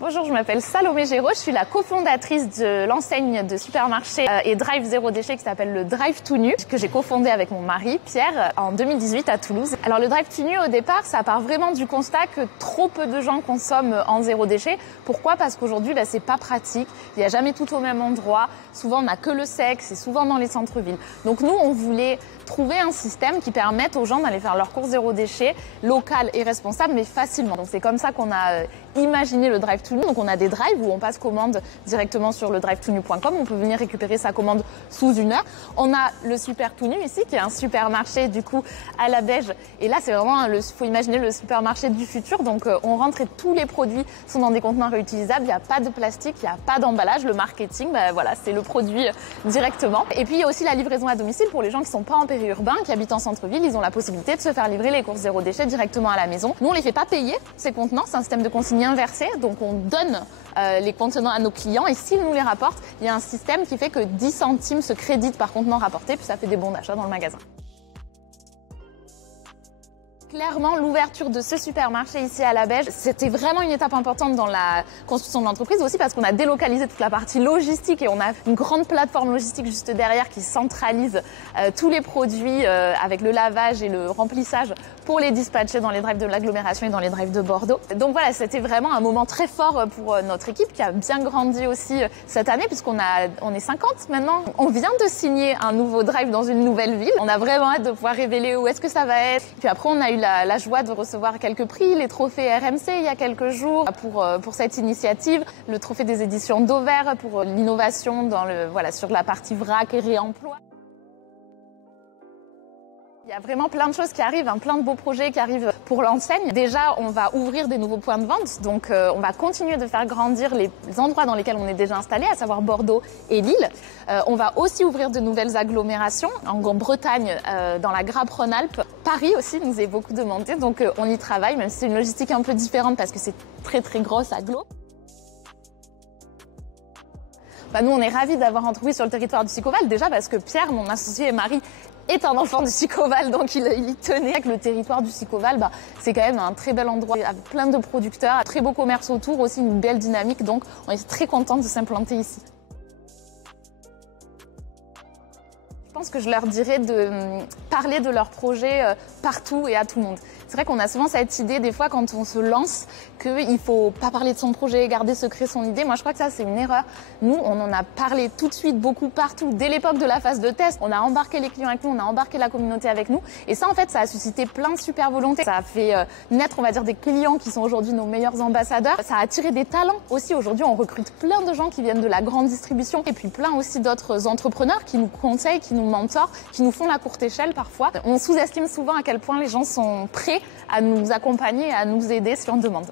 Bonjour, je m'appelle Salomé Géraud, je suis la cofondatrice de l'enseigne de supermarché et drive zéro déchet qui s'appelle le Drive Tout Nu, que j'ai cofondé avec mon mari Pierre en 2018 à Toulouse. Alors le Drive Tout Nu au départ, ça part vraiment du constat que trop peu de gens consomment en zéro déchet. Pourquoi ? Parce qu'aujourd'hui, c'est pas pratique, il n'y a jamais tout au même endroit, souvent on n'a que le sec, c'est souvent dans les centres-villes. Donc nous, on voulait trouver un système qui permette aux gens d'aller faire leur course zéro déchet, local et responsable, mais facilement. Donc c'est comme ça qu'on a imaginé le Drive Tout Nu. Donc on a des drives où on passe commande directement sur le drive-tout-nu.com. On peut venir récupérer sa commande sous 1 heure. On a le Super Tout Nu ici, qui est un supermarché du coup à la Beige. Et là, c'est vraiment, faut imaginer le supermarché du futur. Donc on rentre et tous les produits sont dans des contenants réutilisables. Il n'y a pas de plastique, il n'y a pas d'emballage. Le marketing, voilà, c'est le produit directement. Et puis il y a aussi la livraison à domicile pour les gens qui ne sont pas en périurbain, qui habitent en centre-ville. Ils ont la possibilité de se faire livrer les courses zéro déchet directement à la maison. Nous, on les fait pas payer ces contenants. C'est un système de consigne inversé. Donc on donne les contenants à nos clients et s'ils nous les rapportent, il y a un système qui fait que 10 centimes se créditent par contenant rapporté, puis ça fait des bons d'achat dans le magasin. Clairement, l'ouverture de ce supermarché ici à la Beige, c'était vraiment une étape importante dans la construction de l'entreprise, aussi parce qu'on a délocalisé toute la partie logistique et on a une grande plateforme logistique juste derrière qui centralise tous les produits avec le lavage et le remplissage pour les dispatcher dans les drives de l'agglomération et dans les drives de Bordeaux. Donc voilà, c'était vraiment un moment très fort pour notre équipe qui a bien grandi aussi cette année puisqu'on est 50 maintenant. On vient de signer un nouveau drive dans une nouvelle ville. On a vraiment hâte de pouvoir révéler où est-ce que ça va être. Puis après, on a eu la joie de recevoir quelques prix, les trophées RMC il y a quelques jours pour cette initiative, le trophée des éditions d'Auvert pour l'innovation sur la partie vrac et réemploi. Il y a vraiment plein de choses qui arrivent, plein de beaux projets qui arrivent pour l'enseigne. Déjà, on va ouvrir des nouveaux points de vente, donc on va continuer de faire grandir les endroits dans lesquels on est déjà installé, à savoir Bordeaux et Lille. On va aussi ouvrir de nouvelles agglomérations, en Bretagne, dans la Grappe Rhône-Alpes. Paris aussi nous est beaucoup demandé, donc on y travaille, même si c'est une logistique un peu différente parce que c'est très très grosse agglo. Nous, on est ravis d'avoir entrepris sur le territoire du Sicoval, déjà parce que Pierre, mon associé et mari, est un enfant du Sicoval, donc il y tenait. Le territoire du Sicoval, c'est quand même un très bel endroit avec plein de producteurs, très beau commerce autour, aussi une belle dynamique, donc on est très contents de s'implanter ici. Je pense que je leur dirais de parler de leur projet partout et à tout le monde. C'est vrai qu'on a souvent cette idée, des fois, quand on se lance, qu'il ne faut pas parler de son projet, garder secret son idée. Moi, je crois que ça, c'est une erreur. Nous, on en a parlé tout de suite, beaucoup, partout. Dès l'époque de la phase de test, on a embarqué les clients avec nous, on a embarqué la communauté avec nous. Et ça, en fait, ça a suscité plein de super volontés. Ça a fait naître, on va dire, des clients qui sont aujourd'hui nos meilleurs ambassadeurs. Ça a attiré des talents aussi. Aujourd'hui, on recrute plein de gens qui viennent de la grande distribution et puis plein aussi d'autres entrepreneurs qui nous conseillent, qui nous mentorent, qui nous font la courte échelle parfois. On sous-estime souvent à quel point les gens sont prêts à nous accompagner et à nous aider si on demande.